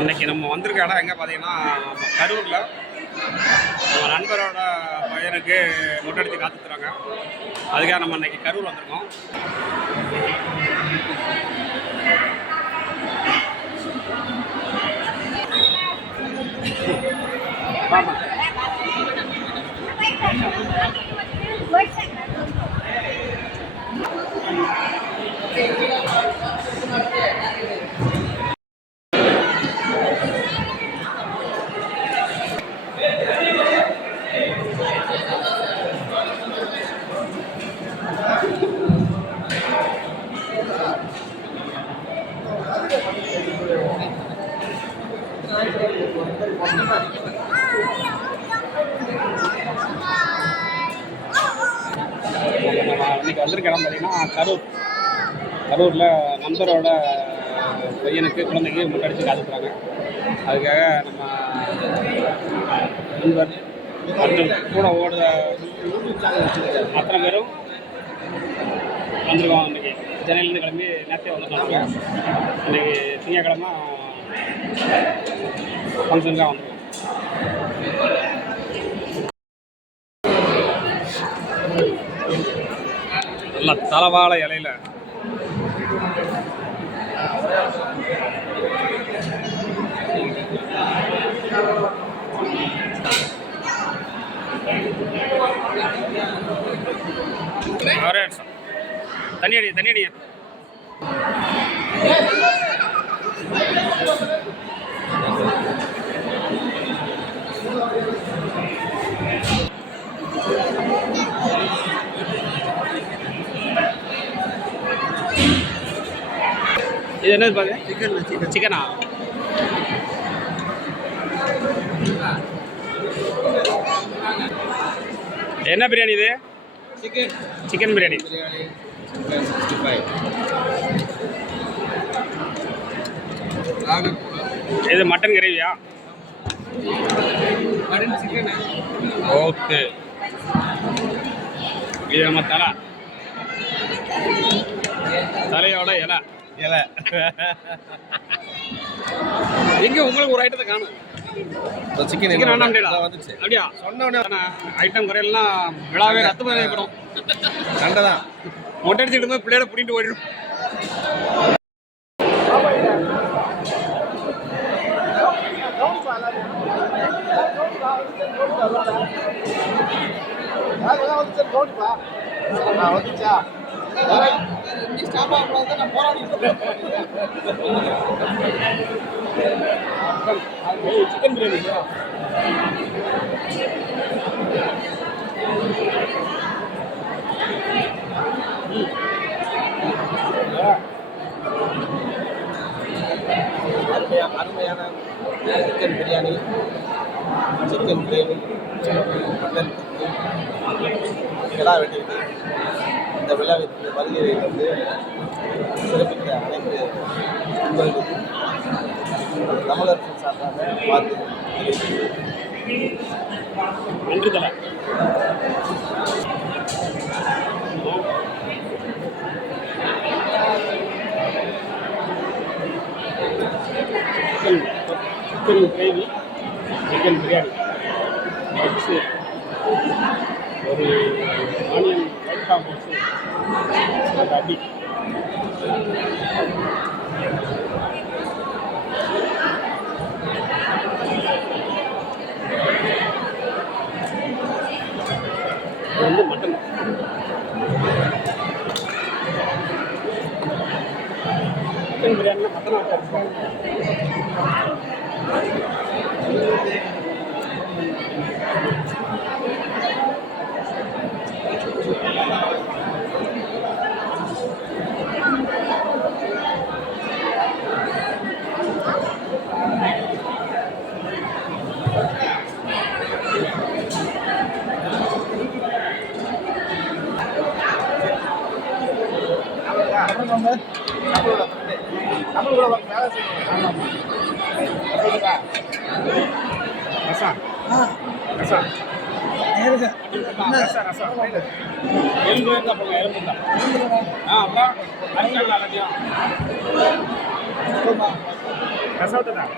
இன்னைக்கு நம்ம வந்திருக்க இடம் எங்கே பார்த்தீங்கன்னா கரூரில் நம்ம நண்பரோட பையனுக்கு மொட்டடித்து காத்துறாங்க. அதுக்காக நம்ம இன்னைக்கு கரூர் வந்திருக்கோம். இன்னைக்கு வந்திருக்க இடம் பார்த்தீங்கன்னா கரூரில் நண்பரோட பையனுக்கு குழந்தைக்கு முட்டடிச்சு காத்துக்கிறாங்க. அதுக்காக நம்ம நண்பர் கூட ஓடுற அத்தனை பேரும் வந்திருக்கோம். இன்றைக்கி சென்னையிலேருந்து கிளம்பி நேரத்தையே வந்துருக்காங்க. இன்றைக்கி திங்கக்கிழமை ஃபங்க்ஷனுக்காக வந்துருக்கோம். நல்லா தலவாழை இலையில தண்ணி இது என்னது பாருங்க, சிக்கனா? என்ன பிரியாணி இது? சிக்கன் பிரியாணி. இது மட்டன் கிரேவியா? ஓகே. இது நம்ம தலையோட இலை எங்க உங்களுக்கு ஒரு ஐட்டத்தை காணும். சிக்கன் அப்படியா சொன்ன ஐட்டம் குறையெல்லாம் விழாவே ரத்து பண்ணப்படும். கண்டதான் மொட்டை அடிச்சுட்டு போய் பிள்ளையோட பிடிட்டு ஓடிடும். வந்துச்சா சிக்கன் பிரியாணி அருமையான chicken biryani, chicken gravy, mutton கிடா வெட்டியிருக்கு. இந்த விழாவிற்கு வருகை வந்து சிறப்பித்த அனைத்து நண்பர்களுக்கும் தமிழரசு சார்பாக பார்த்து நன்றி தலை. Chicken gravy, chicken biryani, x, ஒரு ஆனியன் லைட் காம்போஸு, அந்த அடி இது வந்து மட்டன். சிக்கன் பிரியாணியில் மட்டன் ஆட்டம். ரசம் ரசம் ரசம் ரசம் எலும்பு இருந்தால் போங்க, எலும்பு தான். அப்புறம் அரிசி எல்லாத்தையும் ரசத்தை தான்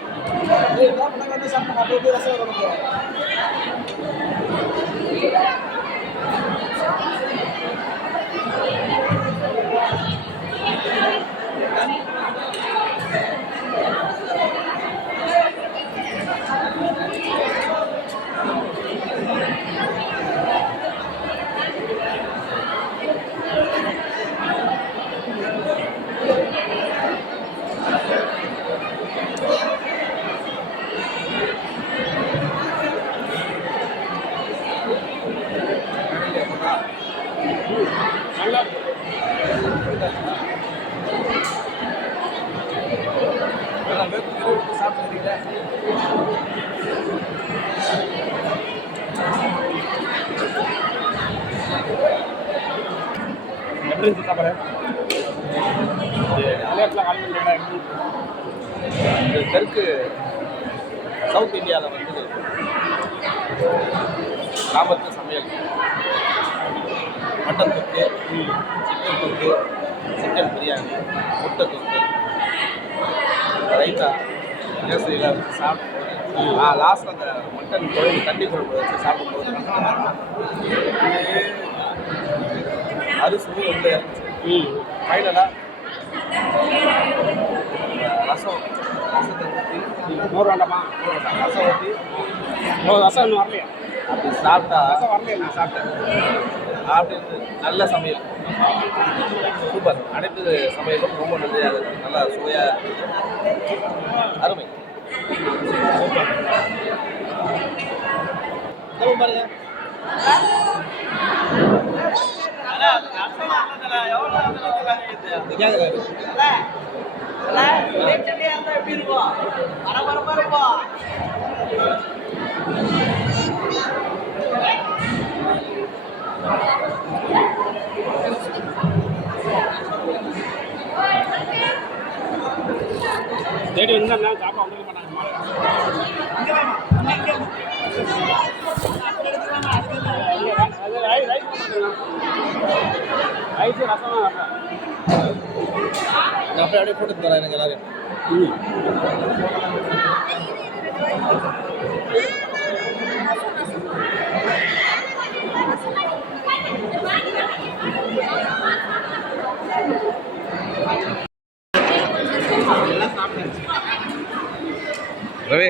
தெற்கு சவுத் இந்தியாவில் வந்து கிராமத்து சமையல் மட்டன் தொக்கு, சிக்கன் தொக்கு, சிக்கன் பிரியாணி, முட்டை தொக்கு, ரைத்தா கேசரியில் சாப்பிடும்போது லாஸ்ட் அந்த மட்டன் குழம்பு தண்ணி குழம்பு வச்சு சாப்பிடும்போது அரிசி ரொம்ப இருந்துச்சு. ஃபைனலாக ரசத்தை ஊற்றி நூறு வேண்டாமா ரசம் ஊற்றி ரசம் இன்னும் வரலையா அப்படி சாப்பிட்டா ரசம் வரலையா நான் சாப்பிட்டேன் அப்படி நல்ல சமையல் சூப்பர். அனைத்து சமையலும் ரொம்ப நல்லா சுவையாக அருமை. பாருங்க எப்படி இருக்கும் பரபரப்பா இருக்கும். தேடி வந்தா சாப்பிட வந்துருக்க மாட்டாங்க. ரைஸ் ரசம் அப்படியே போட்டு தரேன் எனக்கு எல்லாரும். ரவி